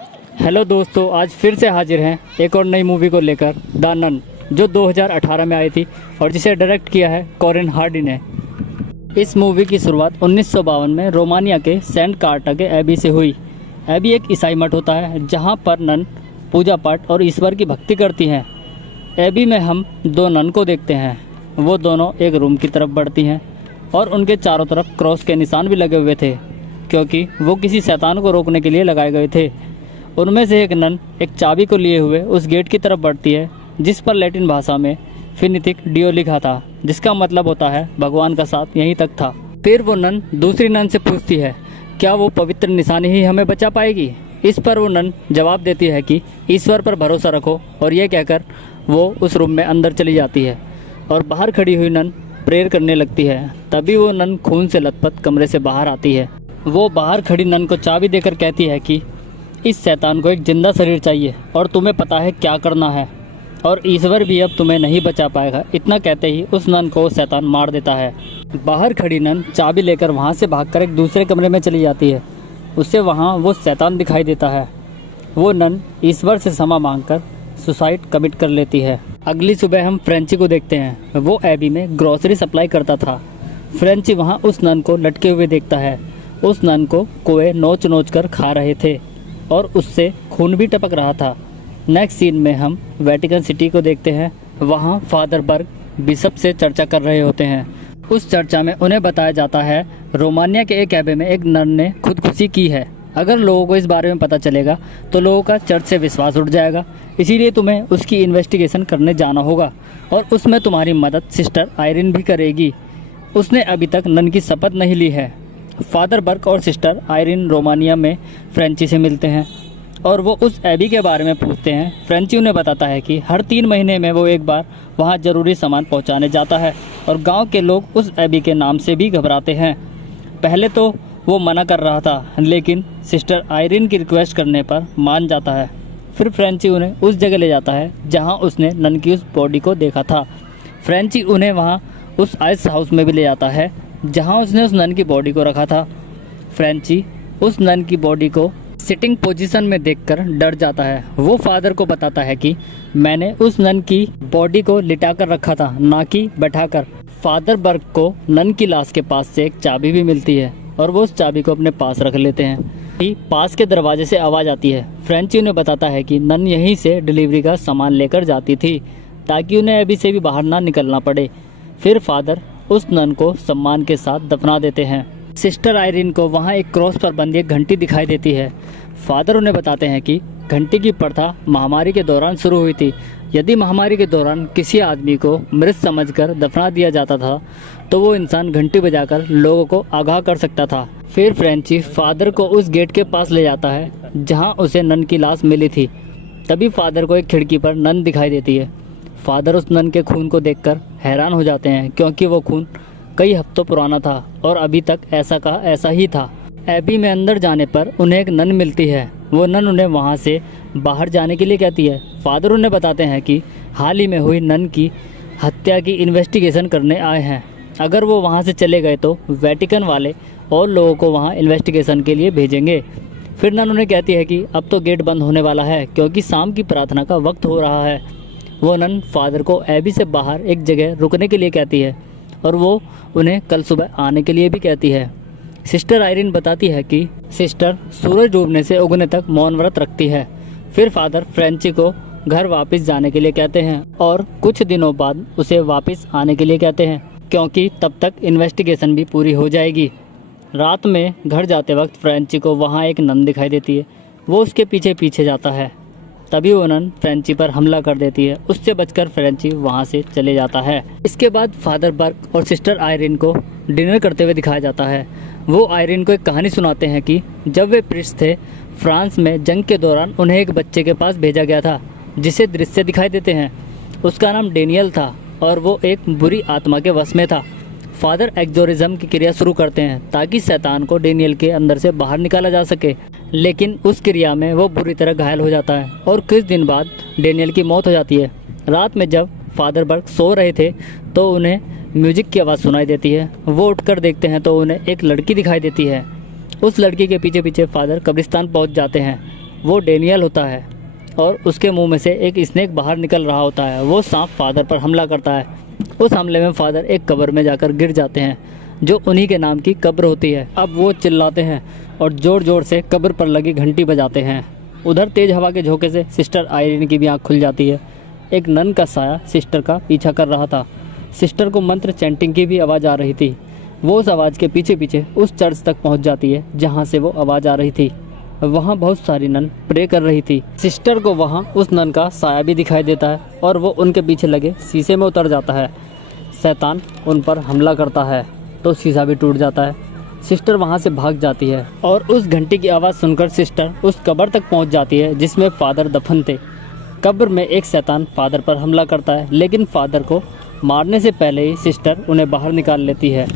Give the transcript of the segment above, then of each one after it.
Hello दोस्तों, आज फिर से हाजिर हैं एक और नई मूवी को लेकर, द नन, जो 2018 में आई थी और जिसे डायरेक्ट किया है कॉरिन हार्डी ने। इस मूवी की शुरुआत 1952 में रोमानिया के सेंट कार्टा के एबी से हुई। एबी एक ईसाई मठ होता है जहां पर नन पूजा पाठ और ईश्वर की भक्ति करती हैं। एबी में हम दो नन को देखते हैं। वो दोनों एक रूम की तरफ बढ़ती हैं और उनके चारों तरफ क्रॉस के निशान भी लगे हुए थे, क्योंकि वो किसी शैतान को रोकने के लिए लगाए गए थे। उनमें से एक नन एक चाबी को लिए हुए उस गेट की तरफ बढ़ती है जिस पर लैटिन भाषा में फिनितिक डियो लिखा था, जिसका मतलब होता है भगवान का साथ यहीं तक था। फिर वो नन दूसरी नन से पूछती है क्या वो पवित्र निशानी ही हमें बचा पाएगी। इस पर वो नन जवाब देती है कि ईश्वर पर भरोसा रखो, और यह कहकर वो उस रूम में अंदर चली जाती है और बाहर खड़ी हुई नन प्रेयर करने लगती है। तभी वो नन खून से लथपथ कमरे से बाहर आती है। वो बाहर खड़ी नन को चाबी देकर कहती है कि इस शैतान को एक जिंदा शरीर चाहिए और तुम्हें पता है क्या करना है, और ईश्वर भी अब तुम्हें नहीं बचा पाएगा। इतना कहते ही उस नन को शैतान मार देता है। बाहर खड़ी नन चाबी लेकर वहाँ से भागकर एक दूसरे कमरे में चली जाती है। उसे वहाँ वो शैतान दिखाई देता है। वो नन ईश्वर से क्षमा मांगकर सुसाइड कमिट कर लेती है। अगली सुबह हम फ्रेंची को देखते हैं। वो एबी में ग्रोसरी सप्लाई करता था। फ्रेंची वहाँ उस नन को लटके हुए देखता है। उस नन को कोए नोच नोच कर खा रहे थे और उससे खून भी टपक रहा था। नेक्स्ट सीन में हम वेटिकन सिटी को देखते हैं। वहाँ फादर बर्ग बिशप से चर्चा कर रहे होते हैं। उस चर्चा में उन्हें बताया जाता है रोमानिया के एक एबे में एक नन ने खुदकुशी की है। अगर लोगों को इस बारे में पता चलेगा तो लोगों का चर्च से विश्वास उठ जाएगा, इसीलिए तुम्हें उसकी इन्वेस्टिगेशन करने जाना होगा और उसमें तुम्हारी मदद सिस्टर आयरिन भी करेगी। उसने अभी तक नन की शपथ नहीं ली है। फादर बर्ग और सिस्टर आयरिन रोमानिया में फ्रेंची से मिलते हैं और वो उस एबी के बारे में पूछते हैं। फ्रेंची उन्हें बताता है कि हर 3 महीने में वो एक बार वहाँ ज़रूरी सामान पहुँचाने जाता है और गांव के लोग उस एबी के नाम से भी घबराते हैं। पहले तो वो मना कर रहा था, लेकिन सिस्टर आयरिन की रिक्वेस्ट करने पर मान जाता है। फिर फ्रेंची उन्हें उस जगह ले जाता है जहाँ उसने नन की उस बॉडी को देखा था। फ्रेंची उन्हें वहाँ उस आइस हाउस में भी ले जाता है जहाँ उसने उस नन की बॉडी को रखा था। फ्रेंची उस नन की बॉडी को सिटिंग पोजीशन में देखकर डर जाता है। वो फादर को बताता है कि मैंने उस नन की बॉडी को लिटाकर रखा था, ना कि बैठाकर। फादर बर्ग को नन की लाश के पास से एक चाबी भी मिलती है और वो उस चाबी को अपने पास रख लेते हैं। पास के दरवाजे से आवाज़ आती है। फ्रेंची उन्हें बताता है कि नन यहीं से डिलीवरी का सामान लेकर जाती थी ताकि उन्हें अभी से भी बाहर ना निकलना पड़े। फिर फादर उस नन को सम्मान के साथ दफना देते हैं। सिस्टर आयरिन को वहाँ एक क्रॉस पर बंधी एक घंटी दिखाई देती है। फादर उन्हें बताते हैं कि घंटी की प्रथा महामारी के दौरान शुरू हुई थी। यदि महामारी के दौरान किसी आदमी को मृत समझकर दफना दिया जाता था तो वो इंसान घंटी बजाकर लोगों को आगाह कर सकता था। फिर फ्रेंची फादर को उस गेट के पास ले जाता है जहाँ उसे नन की लाश मिली थी। तभी फादर को एक खिड़की पर नन दिखाई देती है। फादर उस नन के खून को देखकर हैरान हो जाते हैं, क्योंकि वो खून कई हफ्तों पुराना था और अभी तक ऐसा का ऐसा ही था। एबी में अंदर जाने पर उन्हें एक नन मिलती है। वो नन उन्हें वहाँ से बाहर जाने के लिए कहती है। फादर उन्हें बताते हैं कि हाल ही में हुई नन की हत्या की इन्वेस्टिगेशन करने आए हैं। अगर वो वहाँ से चले गए तो वेटिकन वाले और लोगों को वहाँ इन्वेस्टिगेशन के लिए भेजेंगे। फिर नन उन्हें कहती है कि अब तो गेट बंद होने वाला है क्योंकि शाम की प्रार्थना का वक्त हो रहा है। वो नन फादर को एबी से बाहर एक जगह रुकने के लिए कहती है और वो उन्हें कल सुबह आने के लिए भी कहती है। सिस्टर आयरिन बताती है कि सिस्टर सूरज डूबने से उगने तक मौन व्रत रखती है। फिर फादर फ्रेंची को घर वापस जाने के लिए कहते हैं और कुछ दिनों बाद उसे वापस आने के लिए कहते हैं, क्योंकि तब तक इन्वेस्टिगेशन भी पूरी हो जाएगी। रात में घर जाते वक्त फ्रेंची को वहाँ एक नन दिखाई देती है। वो उसके पीछे पीछे जाता है। तभी वो नन फ्रेंची पर हमला कर देती है। उससे बचकर फ्रेंची वहाँ से चले जाता है। इसके बाद फादर बर्ग और सिस्टर आयरिन को डिनर करते हुए दिखाया जाता है। वो आयरिन को एक कहानी सुनाते हैं कि जब वे प्रिस्ट थे, फ्रांस में जंग के दौरान उन्हें एक बच्चे के पास भेजा गया था जिसे दृश्य दिखाई देते हैं। उसका नाम डेनियल था और वो एक बुरी आत्मा के वश में था। फादर एक्सोरिज्म की क्रिया शुरू करते हैं ताकि शैतान को डेनियल के अंदर से बाहर निकाला जा सके, लेकिन उस क्रिया में वो बुरी तरह घायल हो जाता है और कुछ दिन बाद डेनियल की मौत हो जाती है। रात में जब फादर बर्ग सो रहे थे तो उन्हें म्यूजिक की आवाज़ सुनाई देती है। वो उठकर देखते हैं तो उन्हें एक लड़की दिखाई देती है। उस लड़की के पीछे पीछे फादर कब्रिस्तान पहुंच जाते हैं वो डेनियल होता है और उसके मुंह में से एक स्नेक बाहर निकल रहा होता है। वो सांप फादर पर हमला करता है। उस हमले में फादर एक कब्र में जाकर गिर जाते हैं जो उन्हीं के नाम की कब्र होती है। अब वो चिल्लाते हैं और ज़ोर ज़ोर से कब्र पर लगी घंटी बजाते हैं। उधर तेज़ हवा के झोंके से सिस्टर आयरीन की भी आँख खुल जाती है। एक नन का साया सिस्टर का पीछा कर रहा था। सिस्टर को मंत्र चैंटिंग की भी आवाज़ आ रही थी। वो उस आवाज़ के पीछे पीछे उस चर्च तक पहुंच जाती है जहां से वो आवाज़ आ रही थी। वहां बहुत सारी नन प्रे कर रही थी। सिस्टर को वहां उस नन का साया भी दिखाई देता है और वो उनके पीछे लगे शीशे में उतर जाता है। शैतान उन पर हमला करता है तो शीशा भी टूट जाता है। सिस्टर वहां से भाग जाती है और उस घंटी की आवाज़ सुनकर सिस्टर उस कब्र तक पहुंच जाती है जिसमें फादर दफन थे। कब्र में एक शैतान फादर पर हमला करता है, लेकिन फादर को मारने से पहले ही सिस्टर उन्हें बाहर निकाल लेती है।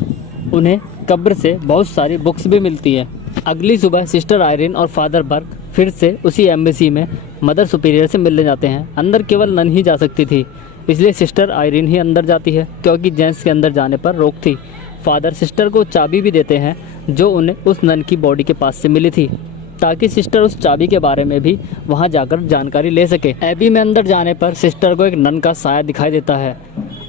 उन्हें कब्र से बहुत सारी बुक्स भी मिलती है। अगली सुबह सिस्टर आयरीन और फादर बर्क फिर से उसी एम्बेसी में मदर सुपीरियर से मिलने जाते हैं। अंदर केवल नन ही जा सकती थी, इसलिए सिस्टर आयरीन ही अंदर जाती है क्योंकि जेंट्स के अंदर जाने पर रोक थी। फादर सिस्टर को चाबी भी देते हैं जो उन्हें उस नन की बॉडी के पास से मिली थी, ताकि सिस्टर उस चाबी के बारे में भी वहां जाकर जानकारी ले सके। एबी में अंदर जाने पर सिस्टर को एक नन का साया दिखाई देता है।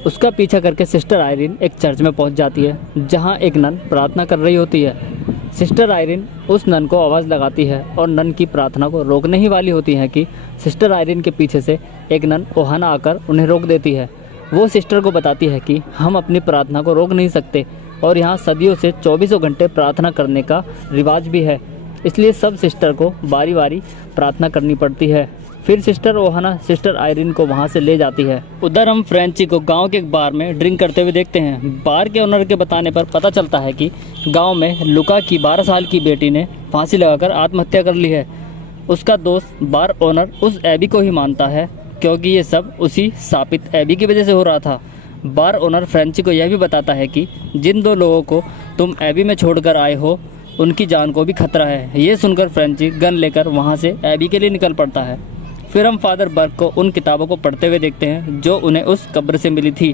उसका पीछा करके सिस्टर आयरीन एक चर्च में पहुंच जाती है जहां एक नन प्रार्थना कर रही होती है। सिस्टर आयरीन उस नन को आवाज़ लगाती है और नन की प्रार्थना को रोकने ही वाली होती है कि सिस्टर आयरीन के पीछे से एक नन ओहाना आकर उन्हें रोक देती है। वो सिस्टर को बताती है कि हम अपनी प्रार्थना को रोक नहीं सकते और यहाँ सदियों से 24 घंटे प्रार्थना करने का रिवाज भी है, इसलिए सब सिस्टर को बारी बारी प्रार्थना करनी पड़ती है। फिर सिस्टर ओहाना सिस्टर आयरीन को वहां से ले जाती है। उधर हम फ्रेंची को गांव के एक बार में ड्रिंक करते हुए देखते हैं। बार के ओनर के बताने पर पता चलता है कि गांव में लुका की 12 साल की बेटी ने फांसी लगाकर आत्महत्या कर ली है। उसका दोस्त बार ओनर उस एबी को ही मानता है क्योंकि ये सब उसी शापित एबी की वजह से हो रहा था। बार ओनर फ्रेंची को यह भी बताता है कि जिन 2 लोगों को तुम एबी में छोड़कर आए हो उनकी जान को भी खतरा है। ये सुनकर फ्रेंची गन लेकर वहाँ से एबी के लिए निकल पड़ता है। फिर हम फादर बर्क को उन किताबों को पढ़ते हुए देखते हैं जो उन्हें उस कब्र से मिली थी।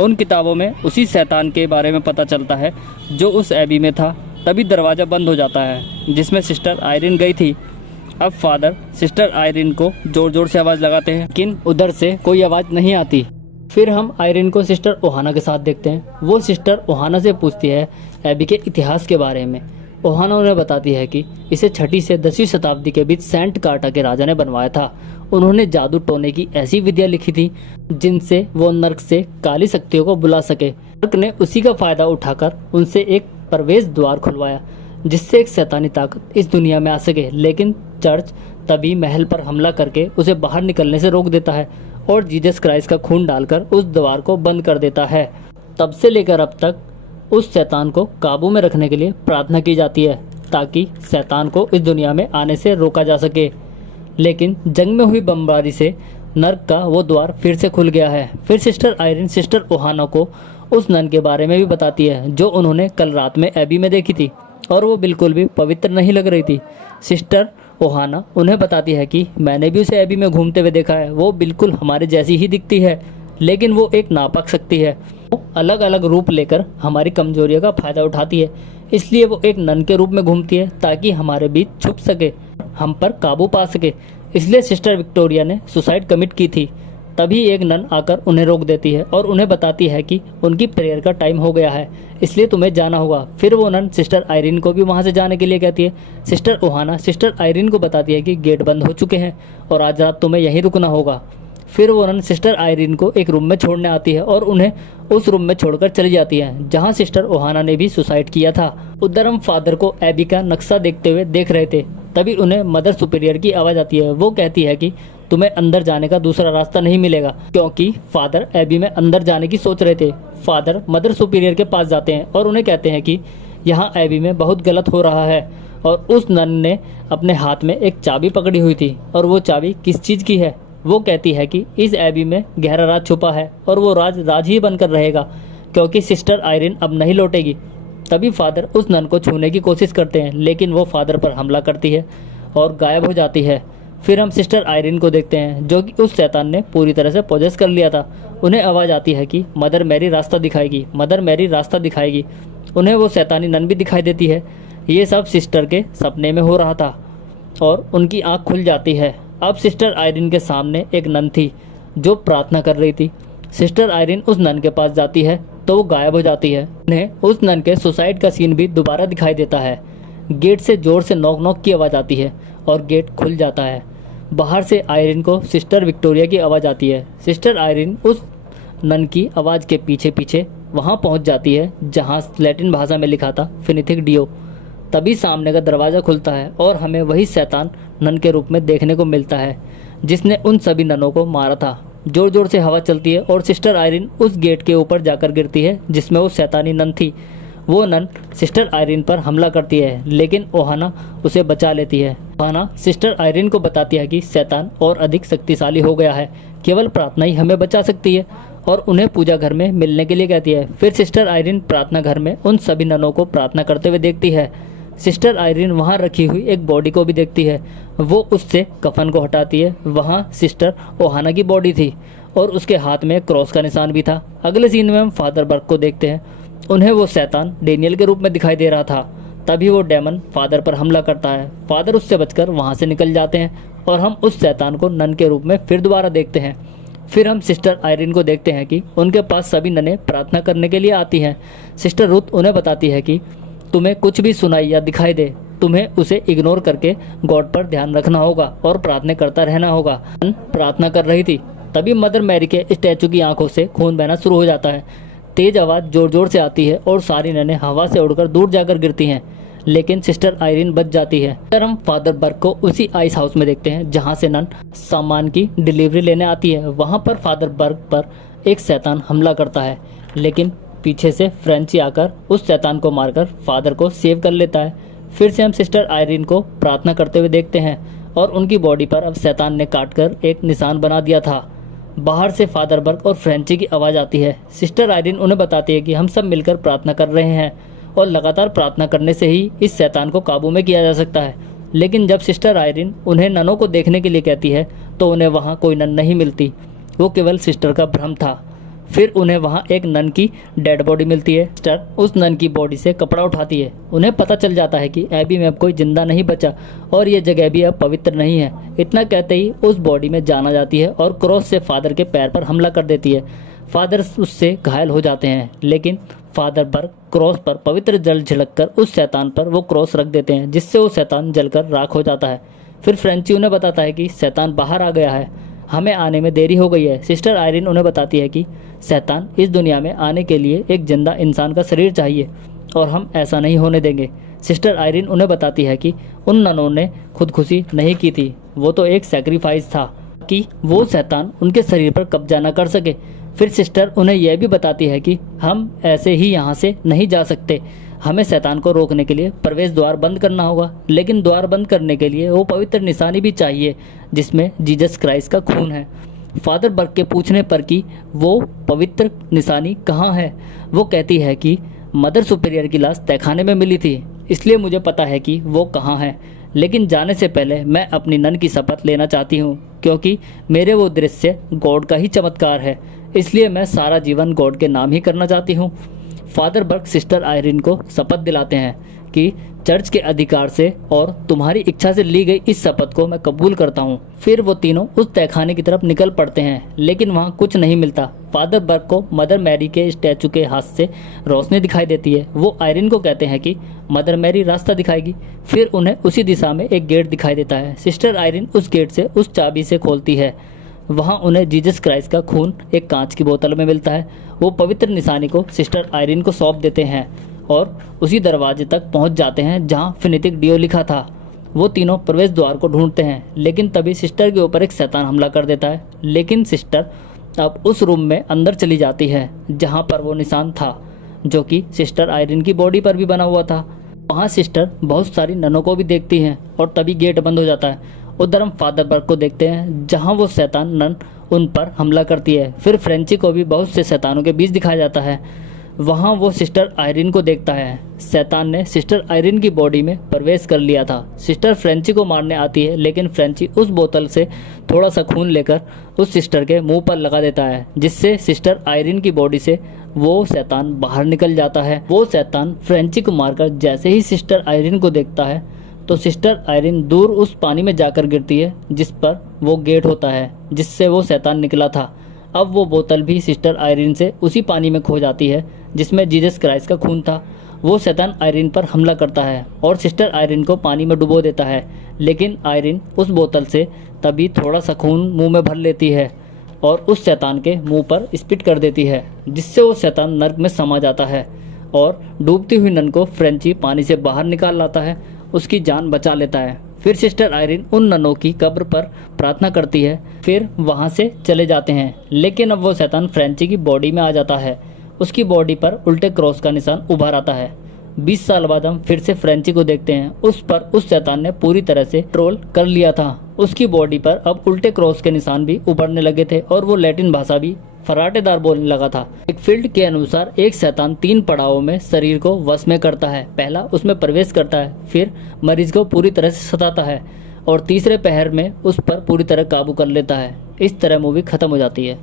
उन किताबों में उसी शैतान के बारे में पता चलता है जो उस एबी में था। तभी दरवाज़ा बंद हो जाता है जिसमें सिस्टर आयरीन गई थी। अब फादर सिस्टर आयरीन को ज़ोर ज़ोर से आवाज़ लगाते हैं, लेकिन उधर से कोई आवाज़ नहीं आती। फिर हम आयरीन को सिस्टर ओहाना के साथ देखते हैं। वो सिस्टर ओहाना से पूछती है एबी के इतिहास के बारे में। ओहाना उन्हें बताती है कि इसे 6वीं से 10वीं शताब्दी के बीच सेंट कार्टा के राजा ने बनवाया था। उन्होंने जादू टोने की ऐसी विद्या लिखी थी जिनसे वो नर्क से काली शक्तियों को बुला सके। नर्क ने उसी का फायदा उठाकर उनसे एक प्रवेश द्वार खुलवाया जिससे एक शैतानी ताकत इस दुनिया में आ सके, लेकिन चर्च तभी महल पर हमला करके उसे बाहर निकलने से रोक देता है और जीसस क्राइस्ट का खून डालकर उस द्वार को बंद कर देता है। तब से लेकर अब तक उस शैतान को काबू में रखने के लिए प्रार्थना की जाती है ताकि शैतान को इस दुनिया में आने से रोका जा सके। लेकिन जंग में हुई बमबारी से नर्क का वो द्वार फिर से खुल गया है। फिर सिस्टर आयरीन सिस्टर ओहाना को उस नन के बारे में भी बताती है जो उन्होंने कल रात में एबी में देखी थी और वो बिल्कुल भी पवित्र नहीं लग रही थी। सिस्टर ओहाना उन्हें बताती है कि मैंने भी उसे एबी में घूमते हुए देखा है। वो बिल्कुल हमारे जैसी ही दिखती है, लेकिन वो एक नापाक शक्ति है। वो अलग अलग रूप लेकर हमारी कमजोरियों का फायदा उठाती है, इसलिए वो एक नन के रूप में घूमती है ताकि हमारे बीच छुप सके, हम पर काबू पा सके। इसलिए सिस्टर विक्टोरिया ने सुसाइड कमिट की थी। तभी एक नन आकर उन्हें रोक देती है और उन्हें बताती है कि उनकी प्रेयर का टाइम हो गया है, इसलिए तुम्हें जाना होगा। फिर वो नन सिस्टर आयरीन को भी वहाँ से जाने के लिए कहती है। सिस्टर ओहाना सिस्टर आयरीन को बताती है कि गेट बंद हो चुके हैं और आज रात तुम्हें यहीं रुकना होगा। फिर वो नन सिस्टर आयरीन को एक रूम में छोड़ने आती है और उन्हें उस रूम में छोड़कर चली जाती है जहां सिस्टर ओहाना ने भी सुसाइड किया था। उधर हम फादर को एबी का नक्शा देखते हुए देख रहे थे। तभी उन्हें मदर सुपीरियर की आवाज़ आती है। वो कहती है कि तुम्हें अंदर जाने का दूसरा रास्ता नहीं मिलेगा, क्योंकि फादर एबी में अंदर जाने की सोच रहे थे। फादर मदर सुपीरियर के पास जाते हैं और उन्हें कहते हैं कि यहाँ एबी में बहुत गलत हो रहा है और उस नन ने अपने हाथ में एक चाबी पकड़ी हुई थी और वो चाबी किस चीज़ की है। वो कहती है कि इस एबी में गहरा राज छुपा है और वो राज ही बनकर रहेगा क्योंकि सिस्टर आयरीन अब नहीं लौटेगी। तभी फादर उस नन को छूने की कोशिश करते हैं, लेकिन वो फादर पर हमला करती है और गायब हो जाती है। फिर हम सिस्टर आयरीन को देखते हैं जो कि उस शैतान ने पूरी तरह से पोजेस कर लिया था। उन्हें आवाज़ आती है कि मदर मैरी रास्ता दिखाएगी, मदर मैरी रास्ता दिखाएगी। उन्हें वो शैतानी नन भी दिखाई देती है। ये सब सिस्टर के सपने में हो रहा था। और उनकी आंख खुल जाती है। अब सिस्टर आयरिन के सामने एक नन थी जो प्रार्थना कर रही थी। सिस्टर आयरिन उस नन के पास जाती है तो वो गायब हो जाती है। उन्हें उस नन के सुसाइड का सीन भी दोबारा दिखाई देता है। गेट से जोर से नॉक नॉक की आवाज़ आती है और गेट खुल जाता है। बाहर से आयरिन को सिस्टर विक्टोरिया की आवाज़ आती है। सिस्टर आयरिन उस नन की आवाज़ के पीछे पीछे वहाँ पहुँच जाती है जहाँ लैटिन भाषा में लिखा था फिनिथिक डियो। तभी सामने का दरवाज़ा खुलता है और हमें वही शैतान नन के रूप में देखने को मिलता है जिसने उन सभी ननों को मारा था। जोर जोर से हवा चलती है और सिस्टर आयरिन उस गेट के ऊपर जाकर गिरती है जिसमें वो शैतानी नन थी। वो नन सिस्टर आयरिन पर हमला करती है लेकिन ओहाना उसे बचा लेती है। ओहाना सिस्टर आयरिन को बताती है कि शैतान और अधिक शक्तिशाली हो गया है, केवल प्रार्थना ही हमें बचा सकती है, और उन्हें पूजा घर में मिलने के लिए कहती है। फिर सिस्टर आयरिन प्रार्थना घर में उन सभी ननों को प्रार्थना करते हुए देखती है। सिस्टर आयरिन वहाँ रखी हुई एक बॉडी को भी देखती है। वो उससे कफन को हटाती है। वहाँ सिस्टर ओहाना की बॉडी थी और उसके हाथ में क्रॉस का निशान भी था। अगले सीन में हम फादर बर्ग को देखते हैं। उन्हें वो शैतान डेनियल के रूप में दिखाई दे रहा था। तभी वो डेमन फादर पर हमला करता है। फादर उससे बचकर वहाँ से निकल जाते हैं और हम उस शैतान को नन के रूप में फिर दोबारा देखते हैं। फिर हम सिस्टर आयरिन को देखते हैं कि उनके पास सभी ननें प्रार्थना करने के लिए आती हैं। सिस्टर रूथ उन्हें बताती है कि तुम्हें कुछ भी सुनाई या दिखाई दे, तुम्हें उसे इग्नोर करके गॉड पर ध्यान रखना होगा और प्रार्थना करता रहना होगा। प्रार्थना कर रही थी तभी मदर मैरी के स्टैचू की आंखों से खून बहना शुरू हो जाता है। तेज आवाज़ जोर जोर से आती है और सारी ननें हवा से उड़कर दूर जाकर गिरती हैं, लेकिन सिस्टर आयरिन बच जाती है। फिर हम फादर बर्ग को उसी आइस हाउस में देखते हैं जहां से नन सामान की डिलीवरी लेने आती है। वहां पर फादर बर्ग पर एक शैतान हमला करता है, लेकिन पीछे से फ्रेंची आकर उस शैतान को मारकर फादर को सेव कर लेता है। फिर से हम सिस्टर आयरिन को प्रार्थना करते हुए देखते हैं और उनकी बॉडी पर अब शैतान ने काटकर एक निशान बना दिया था। बाहर से फादर बर्ग और फ्रेंची की आवाज़ आती है। सिस्टर आयरिन उन्हें बताती है कि हम सब मिलकर प्रार्थना कर रहे हैं और लगातार प्रार्थना करने से ही इस शैतान को काबू में किया जा सकता है। लेकिन जब सिस्टर आयरिन उन्हें ननों को देखने के लिए कहती है तो उन्हें वहाँ कोई नन नहीं मिलती, वो केवल सिस्टर का भ्रम था। फिर उन्हें वहाँ एक नन की डेड बॉडी मिलती है। सिस्टर उस नन की बॉडी से कपड़ा उठाती है। उन्हें पता चल जाता है कि एबी में अब कोई जिंदा नहीं बचा और ये जगह भी अब पवित्र नहीं है। इतना कहते ही उस बॉडी में जान आ जाती है और क्रॉस से फादर के पैर पर हमला कर देती है। फादर उससे घायल हो जाते हैं, लेकिन फादर बर्ग क्रॉस पर पवित्र जल छिड़ककर उस शैतान पर वो क्रॉस रख देते हैं, जिससे वो शैतान जलकर राख हो जाता है। फिर फ्रेंची उन्हें बताता है कि शैतान बाहर आ गया है, हमें आने में देरी हो गई है। सिस्टर आयरिन उन्हें बताती है कि शैतान इस दुनिया में आने के लिए एक जिंदा इंसान का शरीर चाहिए और हम ऐसा नहीं होने देंगे। सिस्टर आयरिन उन्हें बताती है कि उन ननों ने खुदकुशी नहीं की थी, वो तो एक सैक्रिफाइस था कि वो शैतान उनके शरीर पर कब्जा न कर सके। फिर सिस्टर उन्हें यह भी बताती है कि हम ऐसे ही यहाँ से नहीं जा सकते, हमें शैतान को रोकने के लिए प्रवेश द्वार बंद करना होगा। लेकिन द्वार बंद करने के लिए वो पवित्र निशानी भी चाहिए जिसमें जीसस क्राइस्ट का खून है। फादर बर्ग के पूछने पर कि वो पवित्र निशानी कहाँ है, वो कहती है कि मदर सुपीरियर की लाश तहखाने में मिली थी, इसलिए मुझे पता है कि वो कहाँ है। लेकिन जाने से पहले मैं अपनी नन की शपथ लेना चाहती हूँ, क्योंकि मेरे वो दृश्य गॉड का ही चमत्कार है, इसलिए मैं सारा जीवन गॉड के नाम ही करना चाहती हूँ। फादर बर्ग सिस्टर आयरिन को शपथ दिलाते हैं कि चर्च के अधिकार से और तुम्हारी इच्छा से ली गई इस शपथ को मैं कबूल करता हूँ। फिर वो तीनों उस तहखाने की तरफ निकल पड़ते हैं, लेकिन वहाँ कुछ नहीं मिलता। फादर बर्ग को मदर मैरी के स्टैचू के हाथ से रोशनी दिखाई देती है। वो आयरिन को कहते हैं कि मदर मैरी रास्ता दिखाएगी। फिर उन्हें उसी दिशा में एक गेट दिखाई देता है। सिस्टर आयरिन उस गेट से उस चाबी से खोलती है। वहाँ उन्हें जीसस क्राइस्ट का खून एक कांच की बोतल में मिलता है। वो पवित्र निशानी को सिस्टर आयरिन को सौंप देते हैं और उसी दरवाजे तक पहुँच जाते हैं जहाँ फिनिथिक डियो लिखा था। वो तीनों प्रवेश द्वार को ढूंढते हैं, लेकिन तभी सिस्टर के ऊपर एक शैतान हमला कर देता है। लेकिन सिस्टर अब उस रूम में अंदर चली जाती है जहाँ पर वो निशान था, जो कि सिस्टर आयरिन की बॉडी पर भी बना हुआ था। वहाँ सिस्टर बहुत सारी ननों को भी देखती हैं और तभी गेट बंद हो जाता है। उधर हम फादर बर्ग को देखते हैं जहाँ वो शैतान नन उन पर हमला करती है। फिर फ्रेंची को भी बहुत से शैतानों के बीच दिखाया जाता है। वहाँ वो सिस्टर आयरिन को देखता है। शैतान ने सिस्टर आयरिन की बॉडी में प्रवेश कर लिया था। सिस्टर फ्रेंची को मारने आती है, लेकिन फ्रेंची उस बोतल से थोड़ा सा खून लेकर उस सिस्टर के मुंह पर लगा देता है, जिससे सिस्टर आयरिन की बॉडी से वो शैतान बाहर निकल जाता है। वो शैतान फ्रेंची को मारकर जैसे ही सिस्टर आयरिन को देखता है तो सिस्टर आयरिन दूर उस पानी में जाकर गिरती है जिस पर वो गेट होता है जिससे वो शैतान निकला था। अब वो बोतल भी सिस्टर आयरिन से उसी पानी में खो जाती है जिसमें जीसस क्राइस्ट का खून था। वो शैतान आयरिन पर हमला करता है और सिस्टर आयरिन को पानी में डुबो देता है, लेकिन आयरिन उस बोतल से तभी थोड़ा सा खून मुंह में भर लेती है और उस शैतान के मुंह पर स्पिट कर देती है, जिससे वो शैतान नर्क में समा जाता है और डूबती हुई नन को फ्रेंची पानी से बाहर निकाल लाता है, उसकी जान बचा लेता है। फिर सिस्टर आयरिन उन ननों की कब्र पर प्रार्थना करती है, फिर वहाँ से चले जाते हैं। लेकिन अब वो शैतान फ्रेंची की बॉडी में आ जाता है। उसकी बॉडी पर उल्टे क्रॉस का निशान उभर आता है। 20 साल बाद हम फिर से फ्रेंची को देखते हैं। उस पर उस शैतान ने पूरी तरह से ट्रोल कर लिया था। उसकी बॉडी पर अब उल्टे क्रॉस के निशान भी उभरने लगे थे और वो लैटिन भाषा भी फराटेदार बोलने लगा था। एक फील्ड के अनुसार एक शैतान 3 पड़ावों में शरीर को वश में करता है। पहला, उसमें प्रवेश करता है, फिर मरीज को पूरी तरह से सताता है और तीसरे पहर में उस पर पूरी तरह काबू कर लेता है। इस तरह मूवी खत्म हो जाती है।